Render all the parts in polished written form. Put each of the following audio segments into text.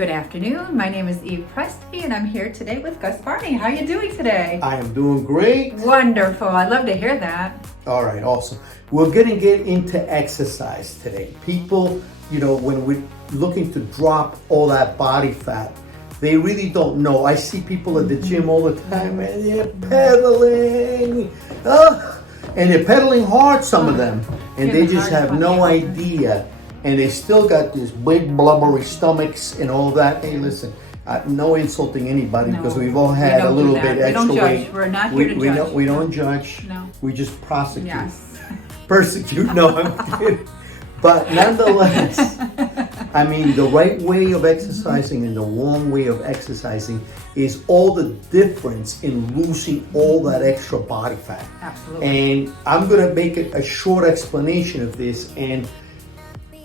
Good afternoon. My name is Eve Presley, and I'm here today with Gus Barney. How are you doing today? I am doing great. Wonderful. I'd love to hear that. All right, awesome. We're going to get into exercise today. People, when we're looking to drop all that body fat, they really don't know. I see people at the gym all the time, and they're pedaling. And they're pedaling hard, some of them. And they just have no idea. And they still got these big blubbery stomachs and all that. Hey, listen, no insulting anybody because we've all had a little bit extra weight. We don't judge. We're not here to judge. We don't judge. No. We just prosecute. Yes. Persecute. No, I'm kidding. But nonetheless, I mean, the right way of exercising and the wrong way of exercising is all the difference in losing all that extra body fat. Absolutely. And I'm going to make it a short explanation of this. And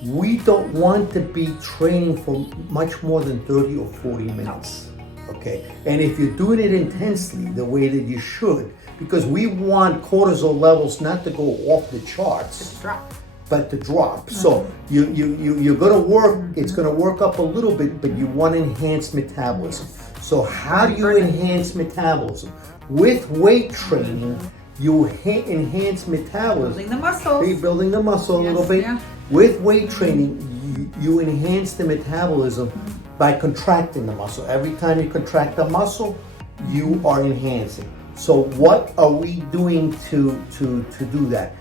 we don't want to be training for much more than 30 or 40 minutes. Okay. And if you're doing it intensely the way that you should, because we want cortisol levels not to go off the charts. Just drop. But to drop. So you're going to work, it's going to work up a little bit, but you want to enhance metabolism. So how do you enhance metabolism? With weight training, you enhance metabolism. Building the muscles. Building the muscle a little bit. Yeah. With weight training, you enhance the metabolism by contracting the muscle. Every time you contract the muscle, you are enhancing. So what are we doing to do that?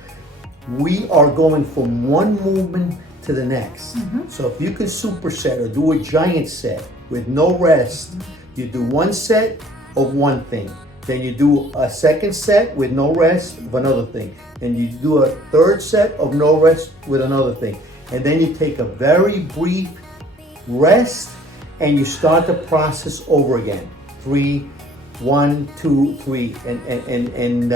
We are going from one movement to the next. So if you can superset or do a giant set with no rest, you do one set of one thing. Then you do a second set with no rest of another thing. And you do a third set of no rest with another thing. And then you take a very brief rest and you start the process over again. 3, 1, 2, 3. And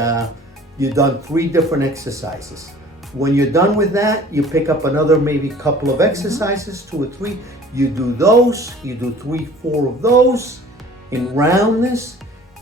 you've done 3 different exercises. When you're done with that, you pick up another maybe couple of exercises, 2 or 3. You do those, you do 3, 4 of those in roundness.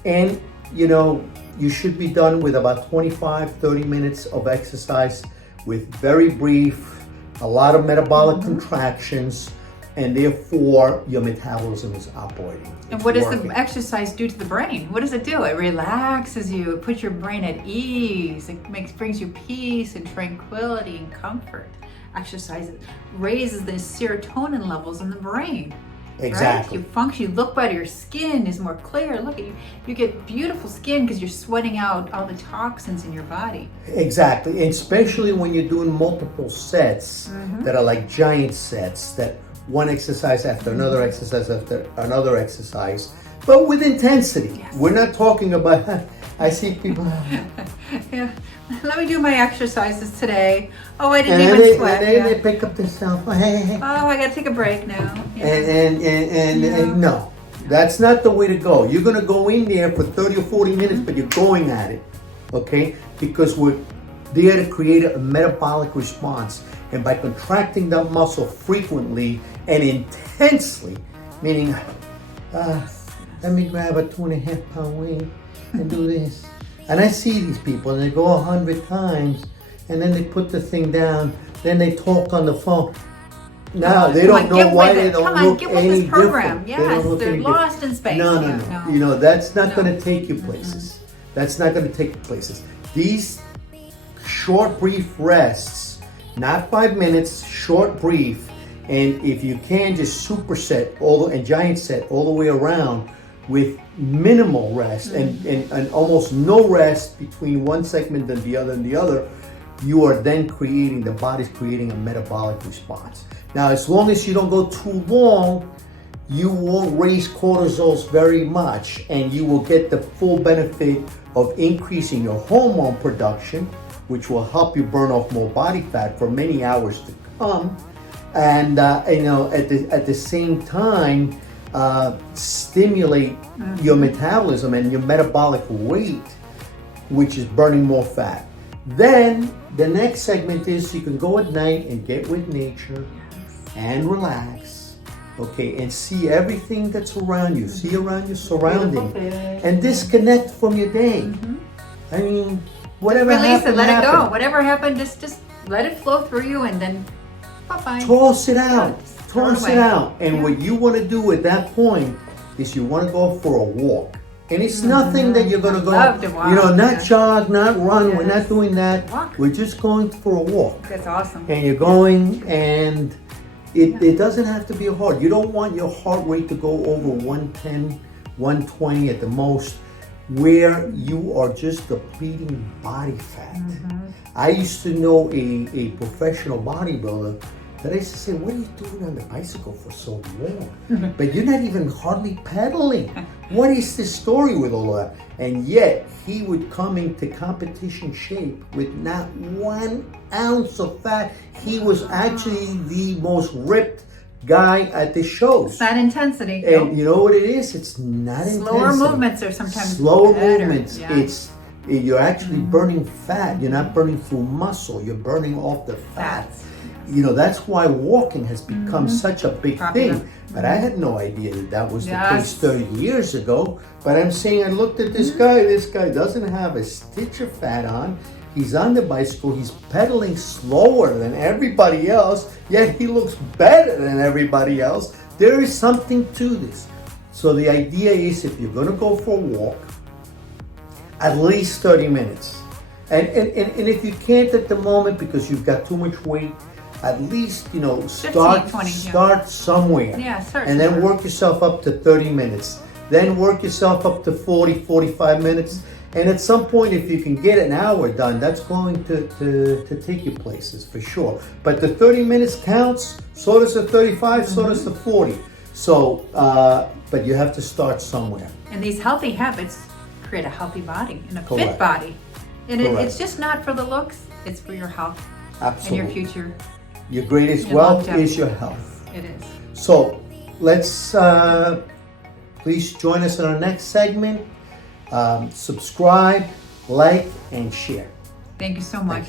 And you should be done with about 25, 30 minutes of exercise with very brief, a lot of metabolic contractions, and therefore your metabolism is operating. And what does the exercise do to the brain? What does it do? It relaxes you, it puts your brain at ease, it brings you peace and tranquility and comfort. Exercise raises the serotonin levels in the brain. Exactly. Right? You function, you look better, your skin is more clear. Look at you, you get beautiful skin because you're sweating out all the toxins in your body. Exactly, and especially when you're doing multiple sets that are like giant sets, that one exercise after another exercise after another exercise, but with intensity. Yes. We're not talking about, I see people. Yeah. Let me do my exercises today. Oh, I didn't even sweat. And then they pick up themselves. Oh, hey. Oh, I gotta take a break now. Yes. And no, that's not the way to go. You're gonna go in there for 30 or 40 minutes, but you're going at it, okay? Because we're there to create a metabolic response. And by contracting that muscle frequently and intensely, meaning, let me grab a 2.5 pound weight and do this. And I see these people, and they go 100 times, and then they put the thing down, then they talk on the phone. Now, they don't know why they don't look any different. Yes, they're lost in space. No. That's not going to take you places. That's not going to take you places. These short, brief rests, not 5 minutes, short, brief, and if you can, just superset and giant set all the way around with minimal rest and almost no rest between one segment and the other, you are then the body's creating a metabolic response. Now, as long as you don't go too long, you won't raise cortisols very much, and you will get the full benefit of increasing your hormone production, which will help you burn off more body fat for many hours to come. And at the same time, stimulate your metabolism and your metabolic rate, which is burning more fat. Then the next segment is you can go at night and get with nature and relax, okay, and see everything that's around you, see around your surrounding, and disconnect from your day. I mean, whatever happened, let it go. Whatever happened, just let it flow through you, and then bye-bye. Toss it out. toss it out. And what you want to do at that point is you want to go for a walk. And it's nothing that you're going to go, love to walk, not jog, not run. We're not doing that. Walk. We're just going for a walk. That's awesome. And you're going, and it doesn't have to be hard. You don't want your heart rate to go over 110, 120 at the most, where you are just depleting body fat. I used to know a professional bodybuilder that I used to say, what are you doing on the bicycle for so long? But you're not even hardly pedaling. What is the story with all that? And yet, he would come into competition shape with not 1 ounce of fat. He was actually the most ripped guy at the shows. It's not intensity. And you know what it is? It's not Slower intensity. movements are sometimes Slower better. movements. Yeah. You're actually burning fat. You're not burning through muscle. You're burning off the fat. Fats. That's why walking has become such a big thing. But I had no idea that was the case 30 years ago. But I'm saying, I looked at this guy. This guy doesn't have a stitch of fat on. He's on the bicycle. He's pedaling slower than everybody else, yet he looks better than everybody else. There is something to this. So the idea is, if you're going to go for a walk, at least 30 minutes. And if you can't at the moment because you've got too much weight, at least, start 20, start somewhere. Yeah, start and then somewhere. work yourself up to 30 minutes. Then work yourself up to 40, 45 minutes. And at some point, if you can get an hour done, that's going to take you places for sure. But the 30 minutes counts, so does the 35, so does the 40. So, but you have to start somewhere. And these healthy habits create a healthy body and a Correct. fit body. And Correct. it's just not for the looks, it's for your health Absolutely. and your future. Your greatest Your wealth longevity. is your health. It is. So let's please join us in our next segment. Subscribe, like, and share. Thank you so much.